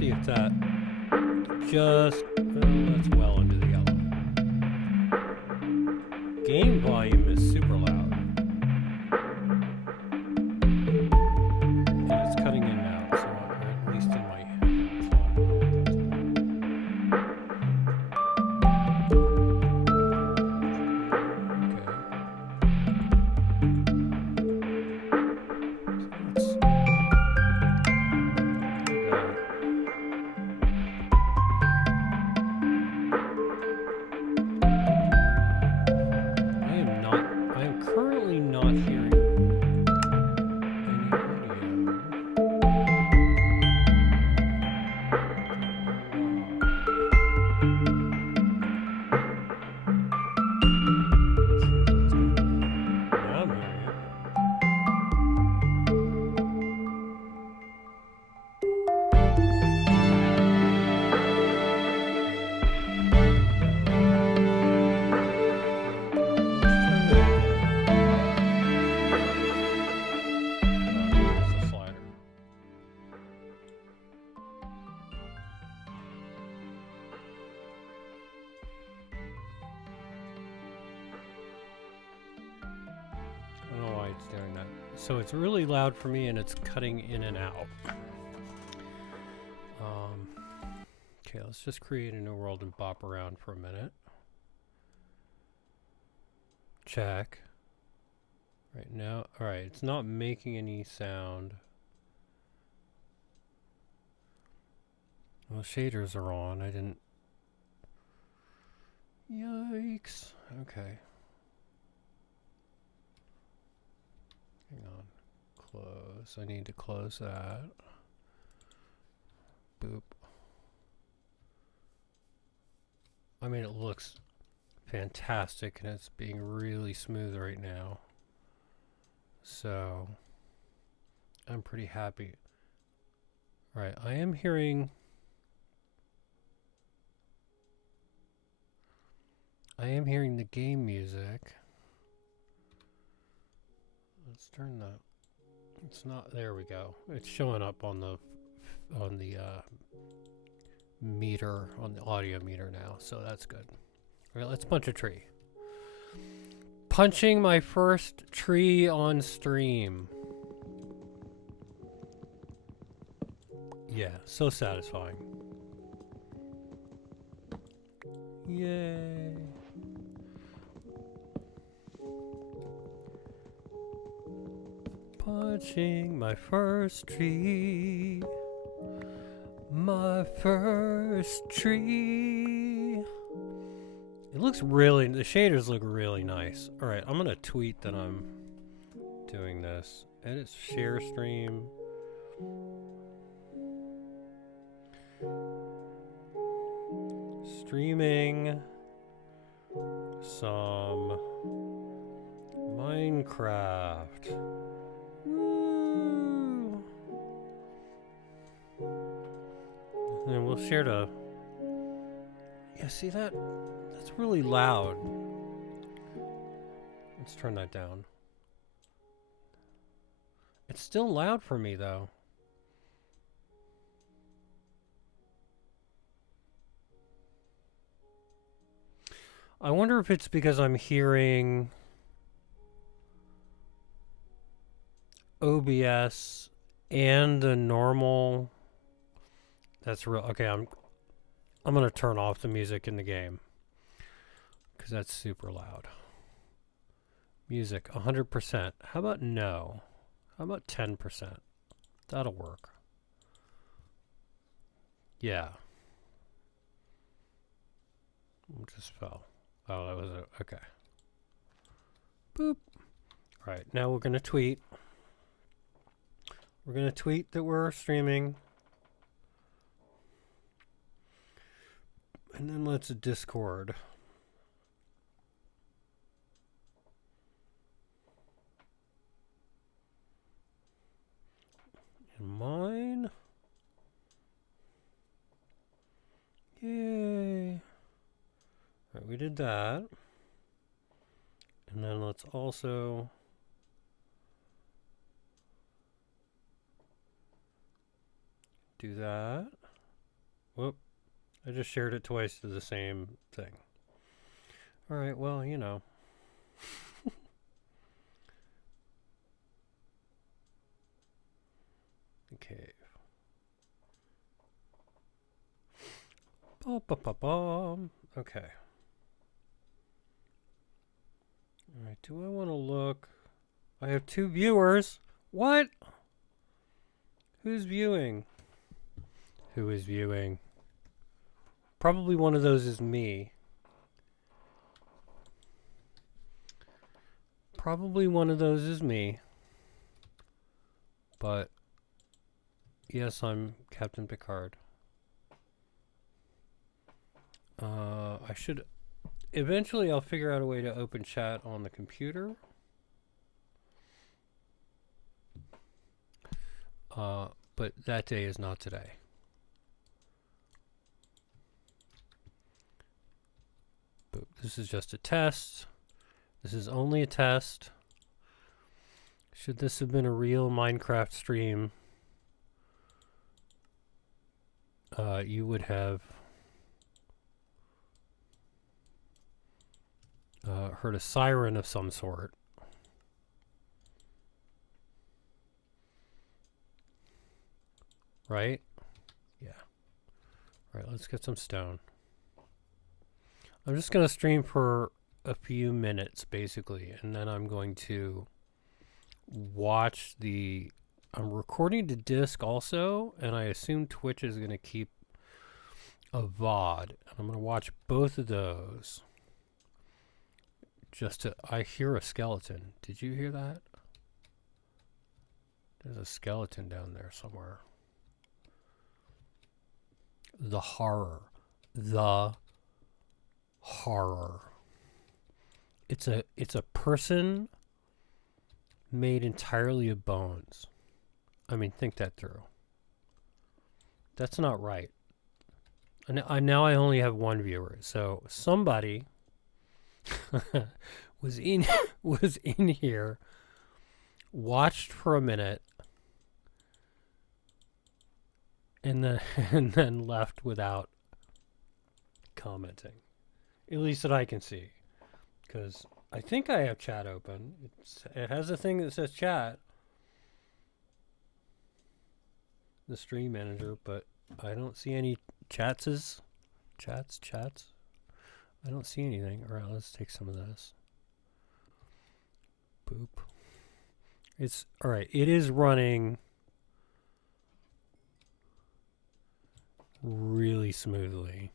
see if that just, that's well into the yellow. Game volume is super loud. And it's cutting in and out, so or at least in my headphones. I am currently not hearing any audio. Now I'm hearing it. I don't know why it's doing that. So it's really loud for me and it's cutting in and out. Okay, let's just create a new world and bop around for a minute. Check. Right now, alright, it's not making any sound. Well, shaders are on. I didn't. Yikes. Okay. Hang on. Close. I need to close that. Boop. I mean, it looks fantastic and it's being really smooth right now. So, I'm pretty happy. Alright, I am hearing. I am hearing the game music. Let's turn that. It's not. There we go. It's showing up on the meter, on the audio meter now, so that's good. All right, let's punch a tree. Punching my first tree on stream. Yeah, so satisfying. Yay. Punching my first tree. My first tree. It looks really, the shaders look really nice. Alright, I'm gonna tweet that I'm doing this. Edit share stream. Streaming some Minecraft. Woo! And we'll share the. Yeah, see that? That's really loud. Let's turn that down. It's still loud for me though. I wonder if it's because I'm hearing OBS and the normal. That's real. Okay, I'm gonna turn off the music in the game because that's super loud. Music 100%. How about no? How about 10%? That'll work. Yeah. It just fell. Oh, that was it. Okay. Boop. All right, now we're gonna tweet. We're gonna tweet that we're streaming. And then let's Discord. And mine. Yay. All right, we did that. And then let's also do that. Whoop. I just shared it twice to the same thing. Alright, well, you know. The cave. Okay. Alright, do I want to look? I have 2 viewers. What? Who's viewing? Who is viewing? Probably one of those is me. Probably one of those is me. But yes, I'm Captain Picard. I should... Eventually I'll figure out a way to open chat on the computer. But that day is not today. But this is just a test. This is only a test. Should this have been a real Minecraft stream, you would have heard a siren of some sort. Right? Yeah. All right, let's get some stone. I'm just going to stream for a few minutes, basically, and then I'm going to watch the... I'm recording to disc also, and I assume Twitch is going to keep a VOD. And I'm going to watch both of those. Just to... I hear a skeleton. Did you hear that? There's a skeleton down there somewhere. The horror. The horror. It's a person made entirely of bones. I mean, think that through. That's not right. And now I only have 1 viewer. So somebody was in here, watched for a minute, and then left without commenting. At least that I can see. Because I think I have chat open. It has a thing that says chat. The stream manager, but I don't see any chats. I don't see anything. Alright, let's take some of this. Boop. It's alright, it is running really smoothly.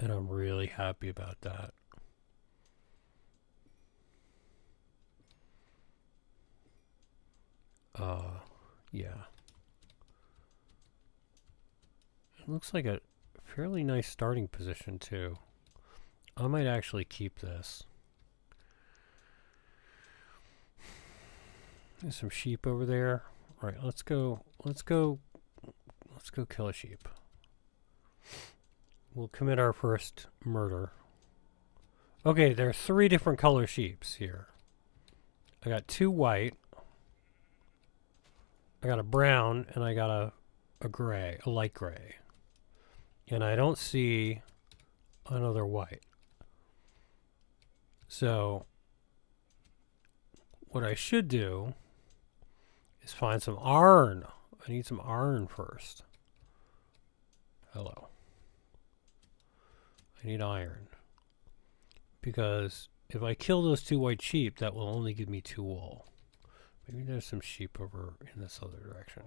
And I'm really happy about that. Yeah. It looks like a fairly nice starting position too. I might actually keep this. There's some sheep over there. All right, let's go kill a sheep. We'll commit our first murder. Okay, there are 3 different color sheeps here. I got 2 white. I got a brown, and I got a gray, a light gray. And I don't see another white. So what I should do is find some iron. I need some iron first. Hello. I need iron. Because if I kill those 2 white sheep, that will only give me 2 wool. Maybe there's some sheep over in this other direction.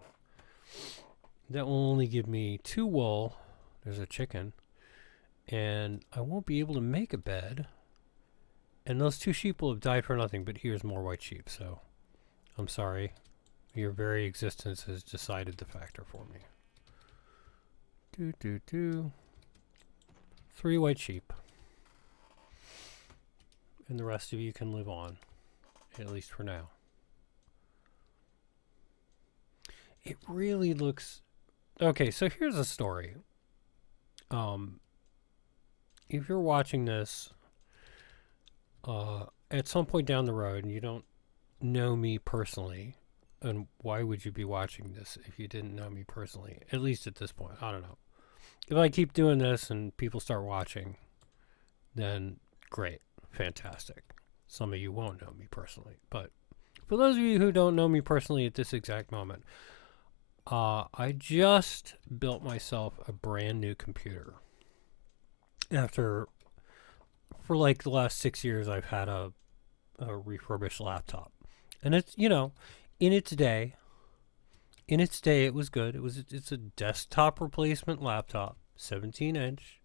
That will only give me 2 wool. There's a chicken. And I won't be able to make a bed. And those 2 sheep will have died for nothing, but here's more white sheep, so I'm sorry. Your very existence has decided the factor for me. 3 white sheep. And the rest of you can live on. At least for now. It really looks... Okay, so here's a story. If you're watching this at some point down the road and you don't know me personally, And why would you be watching this if you didn't know me personally? At least at this point. I don't know. If I keep doing this and people start watching, then great. Fantastic. Some of you won't know me personally. But for those of you who don't know me personally at this exact moment, I just built myself a brand new computer. For like the last 6 years, I've had a refurbished laptop. And it's, in its day, it was good. It's a desktop replacement laptop, 17 inch.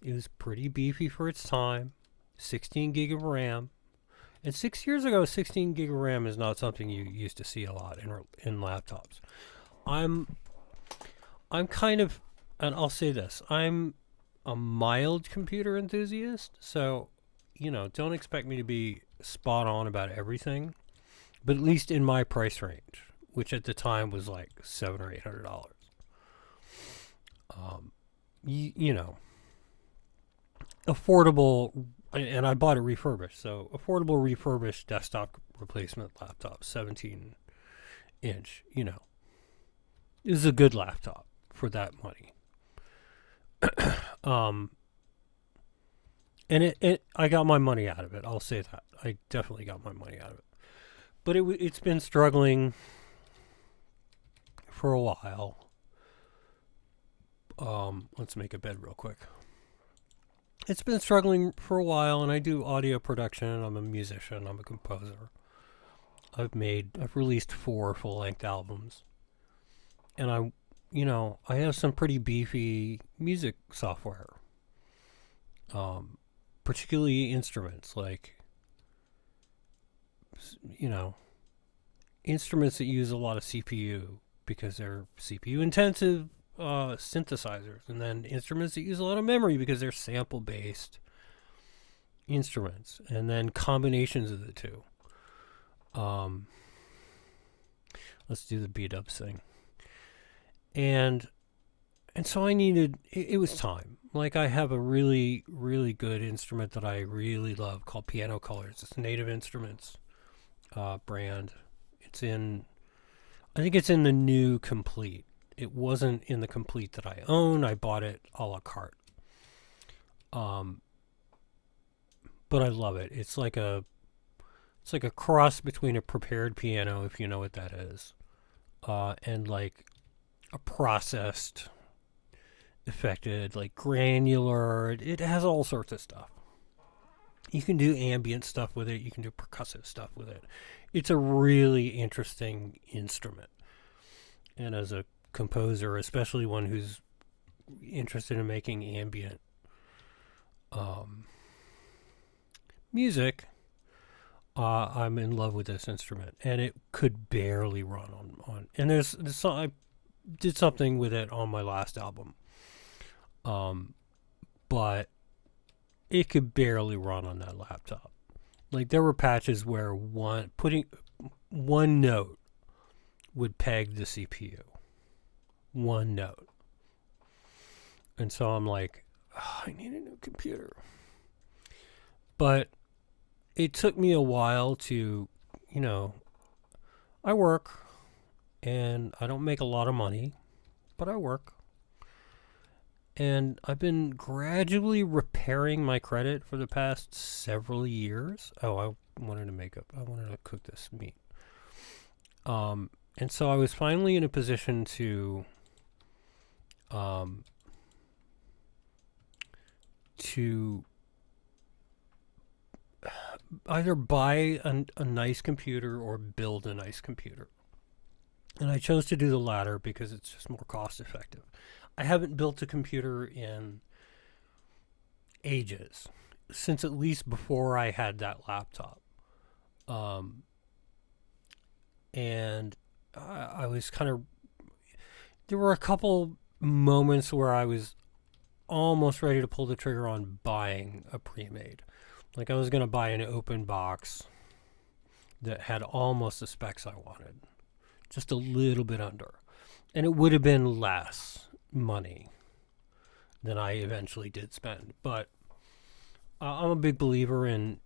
It was pretty beefy for its time, 16 gig of RAM. And 6 years ago, 16 gig of RAM is not something you used to see a lot in laptops. I'm kind of, and I'll say this, I'm a mild computer enthusiast, so, don't expect me to be spot on about everything, but at least in my price range, which at the time was like $700 or $800. Affordable, and I bought it refurbished, so affordable refurbished desktop replacement laptop, 17 inch, is a good laptop for that money. And I got my money out of it. I'll say that. I definitely got my money out of it. But it's been struggling for a while. Let's make a bed real quick. It's been struggling for a while, and I do audio production. I'm a musician. I'm a composer. I've released 4 full-length albums. And I have some pretty beefy music software. Particularly instruments, like, instruments that use a lot of CPU because they're CPU intensive synthesizers, and then instruments that use a lot of memory because they're sample based instruments, and then combinations of the two. Let's do the B-dubs thing. And so I needed, it was time. Like, I have a really, really good instrument that I really love called Piano Colors. It's Native Instruments brand. I think it's in the new Complete. It wasn't in the Complete that I own. I bought it a la carte. But I love it. It's like a cross between a prepared piano, if you know what that is, and like a processed, affected, like granular. It has all sorts of stuff. You can do ambient stuff with it. You can do percussive stuff with it. It's a really interesting instrument. And as a composer, especially one who's interested in making ambient music, I'm in love with this instrument. And it could barely run on and there's I did something with it on my last album. But it could barely run on that laptop. Like, there were patches where putting one note would peg the CPU. One note. And so I'm like, I need a new computer. But it took me a while to, I work, and I don't make a lot of money, but I work. And I've been gradually repairing my credit for the past several years. Oh, I wanted to cook this meat. And so I was finally in a position to either buy a nice computer or build a nice computer. And I chose to do the latter because it's just more cost effective. I haven't built a computer in ages, since at least before I had that laptop. And I was there were a couple moments where I was almost ready to pull the trigger on buying a pre-made. Like, I was going to buy an open box that had almost the specs I wanted, just a little bit under. And it would have been less money than I eventually did spend. But I'm a big believer in,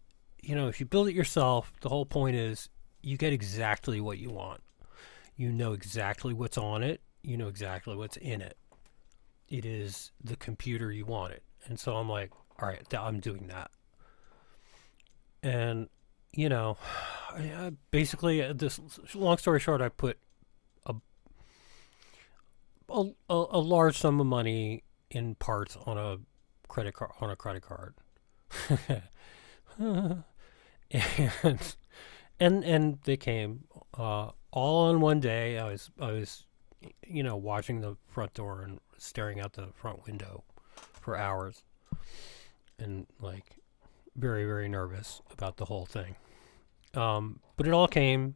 if you build it yourself, the whole point is you get exactly what you want. You know exactly what's on it. You know exactly what's in it. It is the computer you wanted. And so I'm like, all right, I'm doing that. And, you know, basically, this long story short, I put a, a large sum of money in parts on a credit card. and and they came all on one day. I was watching the front door and staring out the front window for hours, and like very very nervous about the whole thing. But it all came,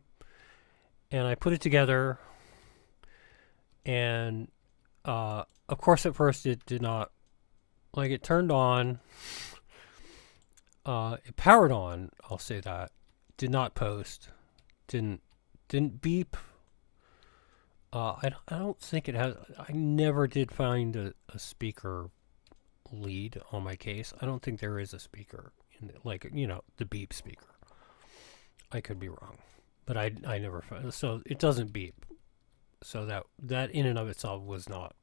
and I put it together, and of course at first it did not, like, it turned on. It powered on. I'll say that. Did not post. Didn't beep. I don't think it has. I never did find a speaker lead on my case. I don't think there is a speaker in the, like, the beep speaker. I could be wrong, but I never found. So it doesn't beep. So that in and of itself was not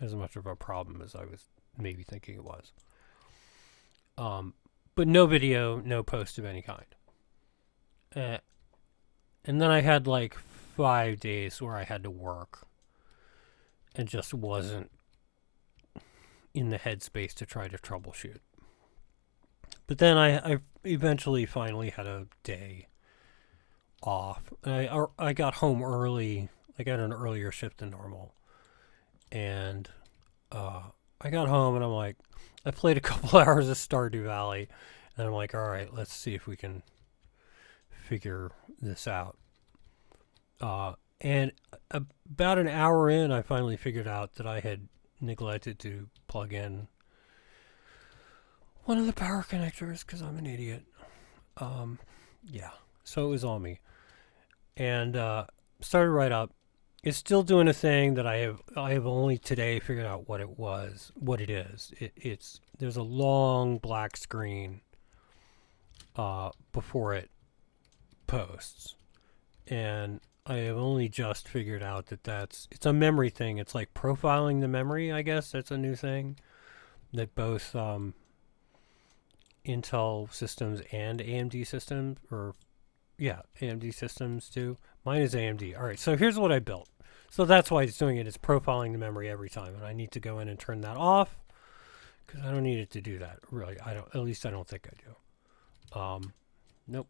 as much of a problem as I was maybe thinking it was. But no video, no post of any kind. Uh, and then I had like 5 days where I had to work and just wasn't in the headspace to try to troubleshoot. But then I eventually finally had a day off. I got home early. I got an earlier shift than normal. And I got home and I'm like, I played a couple hours of Stardew Valley. And I'm like, all right, let's see if we can figure this out. And about an hour in, I finally figured out that I had neglected to plug in one of the power connectors because I'm an idiot. Yeah, so it was on me, and started right up. It's still doing a thing that I have only today figured out what it is. It's there's a long black screen before it posts, and I have only just figured out that it's a memory thing. It's like profiling the memory, I guess. That's a new thing that both Intel systems and AMD systems, or yeah, AMD systems do. Mine is AMD. All right, so here's what I built. So that's why it's doing it. It's profiling the memory every time, and I need to go in and turn that off because I don't need it to do that. Really, I don't. At least I don't think I do. Nope.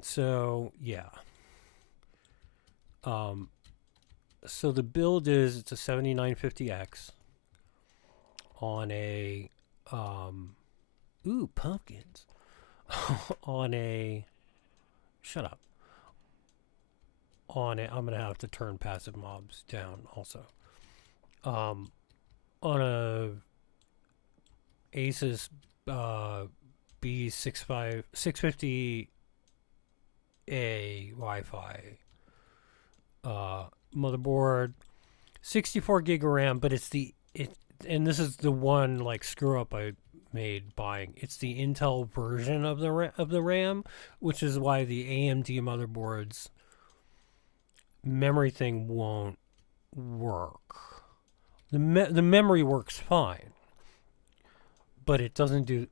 So yeah. So the build is it's a 7950X on a pumpkins on a shut up on it. I'm gonna have to turn passive mobs down also. On a Asus B650A Wi-Fi motherboard, 64 gig of RAM, but and this is the one like screw up I made buying. It's the Intel version of the RAM, which is why the AMD motherboards memory thing won't work. The memory works fine, but it doesn't do.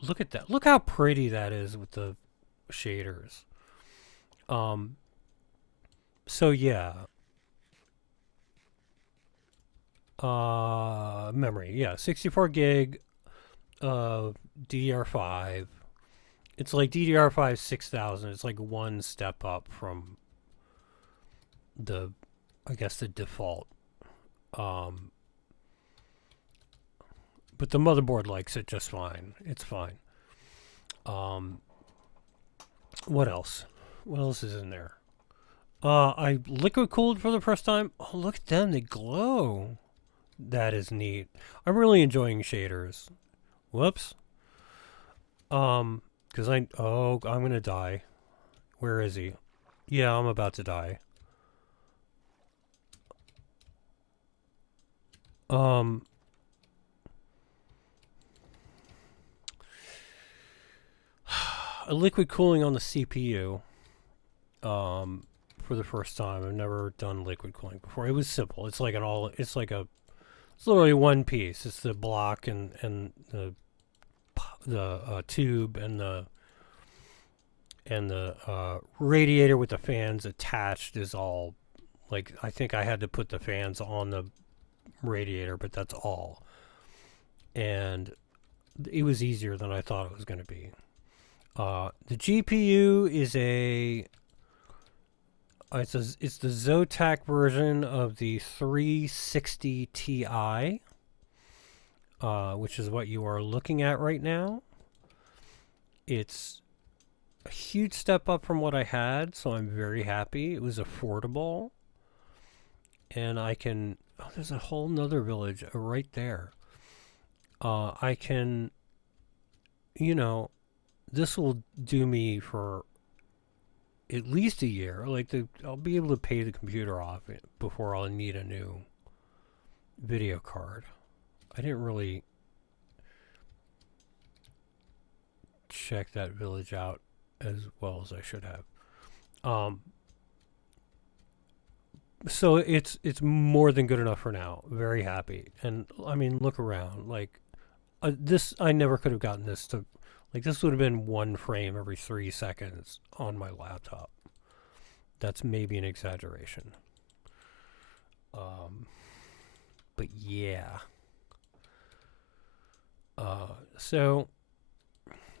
Look at that. Look how pretty that is with the shaders. So yeah. Memory, yeah, 64 gig, DDR5. It's like DDR5 6000. It's like one step up from I guess the default. But the motherboard likes it just fine. It's fine. What else? What else is in there? I liquid cooled for the first time. Oh, look at them. They glow. That is neat. I'm really enjoying shaders. Whoops. Because I'm gonna die. Where is he? Yeah, I'm about to die. A liquid cooling on the CPU. for the first time. I've never done liquid cooling before. It was simple. It's like it's literally one piece. It's the block and the tube and the radiator with the fans attached is all, like, I think I had to put the fans on the radiator, but that's all. And it was easier than I thought it was going to be. The GPU is it's the Zotac version of the 360 Ti, which is what you are looking at right now. It's a huge step up from what I had, so I'm very happy. It was affordable, and I can. Oh, there's a whole nother village right there. I can, this will do me for at least a year. Like, I'll be able to pay the computer off before I'll need a new video card. I didn't really check that village out as well as I should have. So it's more than good enough for now. Very happy. And I mean, look around. Like, this, I never could have gotten this to, like, this would have been one frame every 3 seconds on my laptop. That's maybe an exaggeration. But yeah. So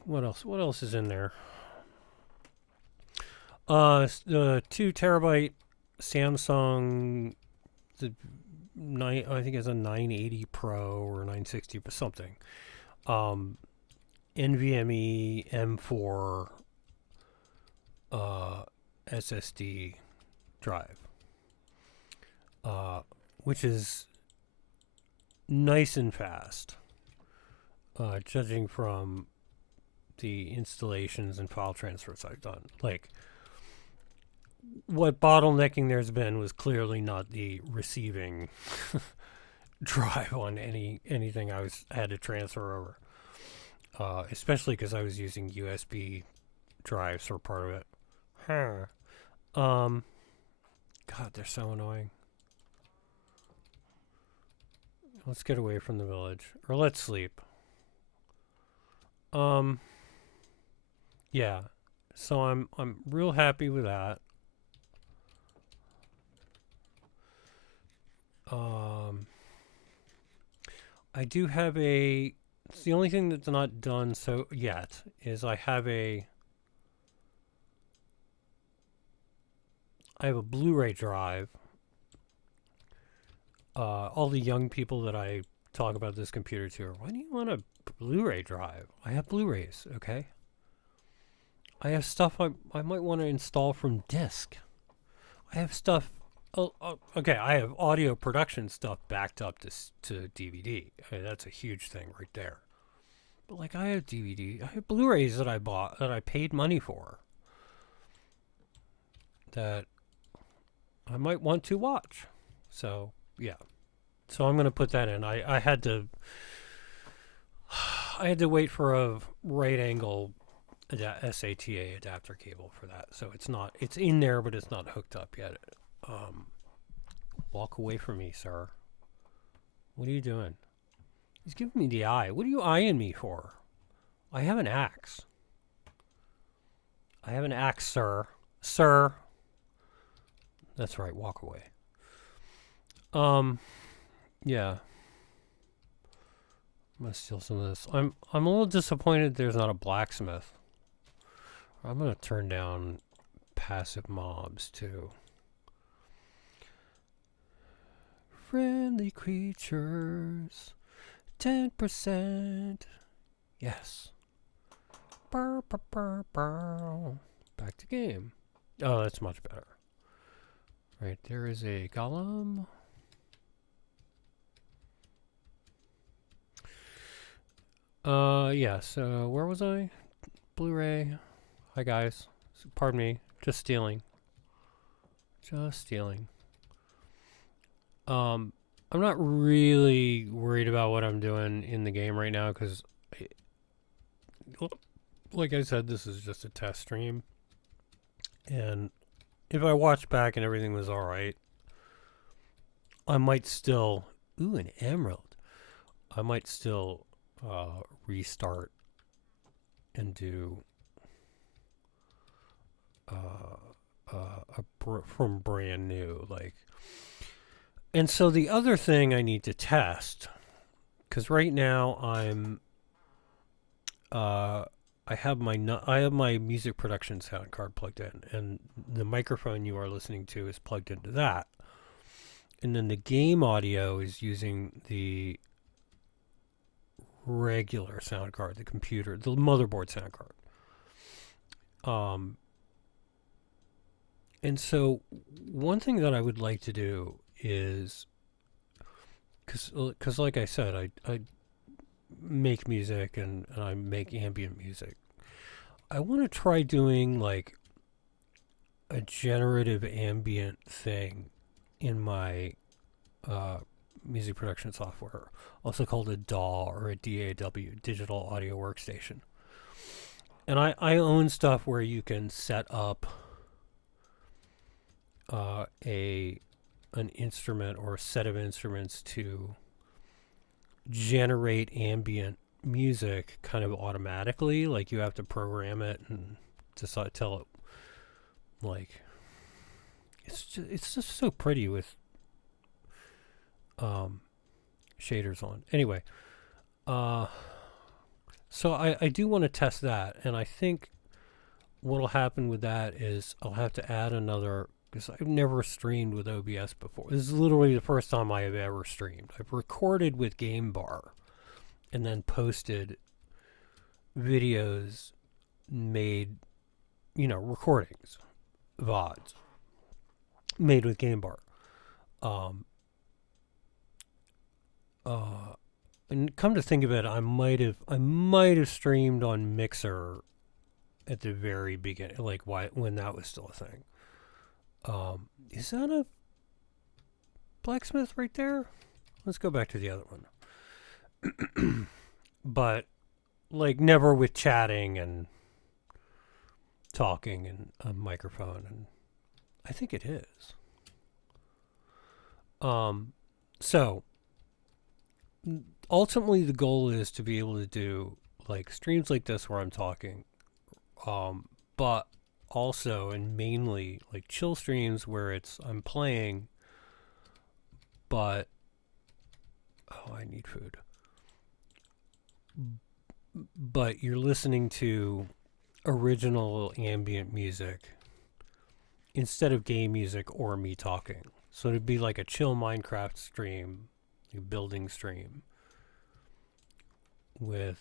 what else? What else is in there? The 2 terabyte Samsung, I think it's a 980 Pro or 960 or something. NVMe M4 SSD drive, which is nice and fast, judging from the installations and file transfers I've done. Like, what bottlenecking there's been was clearly not the receiving drive on anything I had to transfer over, especially because I was using USB drives for part of it. God, they're so annoying. Let's get away from the village, or let's sleep. Yeah. So I'm real happy with that. I do have it's the only thing that's not done so yet is I have a Blu-ray drive. All the young people that I talk about this computer to are, why do you want a Blu-ray drive? I have Blu-rays, okay? I have stuff I might want to install from disk. I have stuff. Okay, I have audio production stuff backed up to DVD. That's a huge thing right there. But, like, I have DVD. I have Blu-rays that I bought, that I paid money for, that I might want to watch. So, yeah. So I'm going to put that in. I had to wait for a right angle SATA adapter cable for that. So it's in there, but it's not hooked up yet. Walk away from me, sir. What are you doing? He's giving me the eye. What are you eyeing me for? I have an axe. I have an axe, sir. Sir. That's right, walk away. Yeah. I'm gonna steal some of this. I'm a little disappointed there's not a blacksmith. I'm gonna turn down passive mobs too. Friendly creatures, 10%. Yes. Burr, burr, burr, burr. Back to game. Oh, that's much better. Right, there is a golem. Yeah, so where was I? Blu-ray. Hi, guys. Pardon me. Just stealing. Just stealing. I'm not really worried about what I'm doing in the game right now because, like I said, this is just a test stream. And if I watched back and everything was all right, I might still, ooh, an emerald. I might still restart and do from brand new, like. And so the other thing I need to test, because right now I have my music production sound card plugged in, and the microphone you are listening to is plugged into that. And then the game audio is using the regular sound card, the computer, the motherboard sound card. And so one thing that I would like to do is, because like I said, I make music and I make ambient music. I want to try doing like a generative ambient thing in my music production software, also called a DAW or a DAW, Digital Audio Workstation. And I own stuff where you can set up an instrument or a set of instruments to generate ambient music kind of automatically. Like you have to program it and decide, tell it, like, it's just so pretty with shaders on. Anyway, so I do want to test that, and I think what'll happen with that is I'll have to add another, because I've never streamed with OBS before. This is literally the first time I have ever streamed. I've recorded with Game Bar and then posted videos made, recordings, VODs, made with Game Bar. And come to think of it, I might have streamed on Mixer at the very beginning, like when that was still a thing. Is that a blacksmith right there? Let's go back to the other one. But like never with chatting and talking and a microphone, and I think it is. So ultimately the goal is to be able to do like streams like this where I'm talking, but also and mainly like chill streams where I'm playing, but I need food. But you're listening to original ambient music instead of game music or me talking. So it'd be like a chill Minecraft stream, a building stream with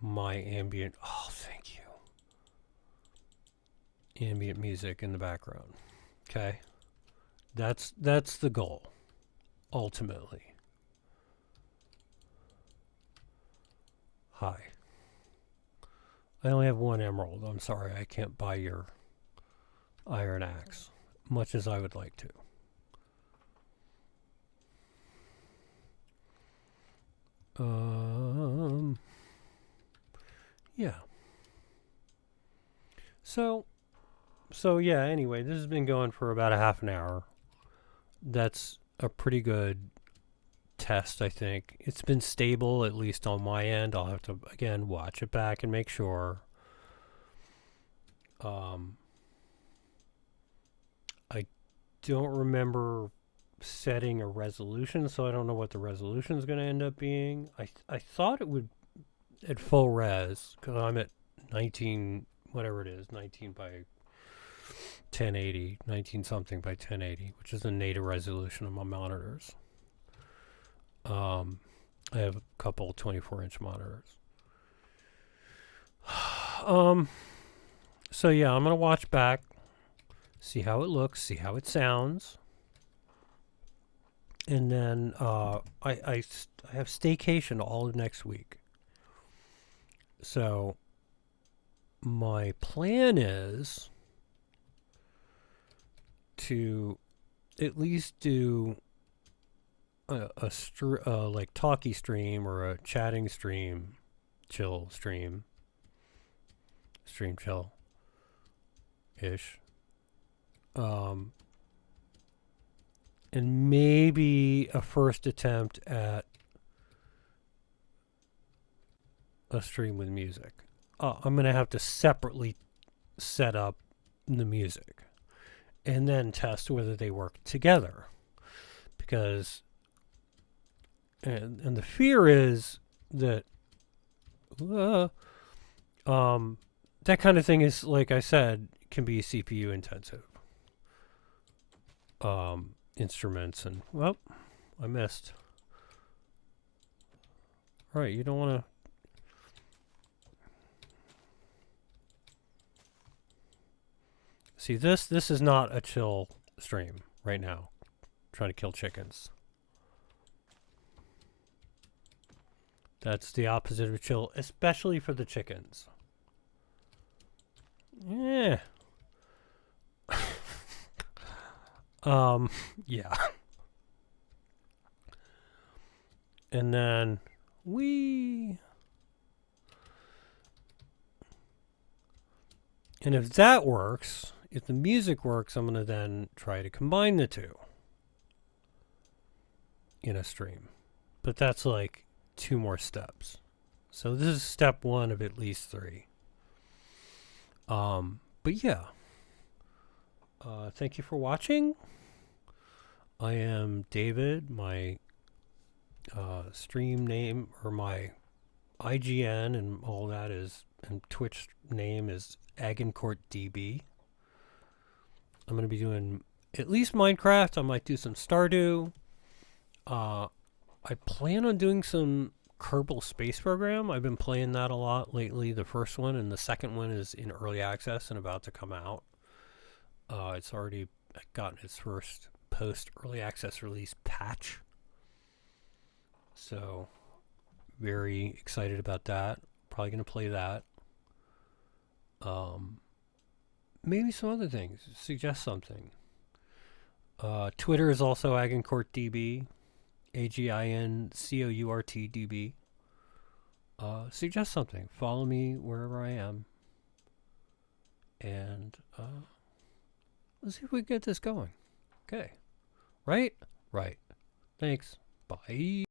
my ambient, oh, thank you, ambient music in the background. Okay? That's the goal, ultimately. Hi. I only have one emerald. I'm sorry, I can't buy your iron axe, much as I would like to. Yeah. So yeah, anyway, this has been going for about a half an hour. That's a pretty good test, I think. It's been stable, at least on my end. I'll have to, again, watch it back and make sure. I don't remember setting a resolution, so I don't know what the resolution is going to end up being. I thought it would at full res, because I'm at 19, whatever it is, 19 by 1080, 19 something by 1080, which is the native resolution of my monitors. I have a couple 24-inch monitors. So yeah, I'm gonna watch back, see how it looks, see how it sounds, and then I have staycation all of next week. So my plan is to at least do a like talkie stream or a chatting stream, chill stream chill ish Um, and maybe a first attempt at a stream with music. I'm going to have to separately set up the music and then test whether they work together. Because, and the fear is that, that kind of thing is, like I said, can be CPU intensive. Instruments and, well, I missed. All right, you don't want to. See, this is not a chill stream right now. I'm trying to kill chickens. That's the opposite of chill, especially for the chickens. Yeah. Yeah. And then and if that works, if the music works, I'm going to then try to combine the two in a stream. But that's like 2 more steps. So this is step 1 of at least 3. But yeah. Thank you for watching. I am David. My stream name, or my IGN and all that is, and Twitch name is AgincourtDB. I'm going to be doing at least Minecraft. I might do some Stardew. I plan on doing some Kerbal Space Program. I've been playing that a lot lately, the first one, and the second one is in early access and about to come out. It's already gotten its first post-early access release patch. So, very excited about that. Probably going to play that. Maybe some other things. Suggest something. Twitter is also AgincourtDB. AginCourtDB. Suggest something. Follow me wherever I am. And let's see if we can get this going. Okay. Right? Right. Thanks. Bye.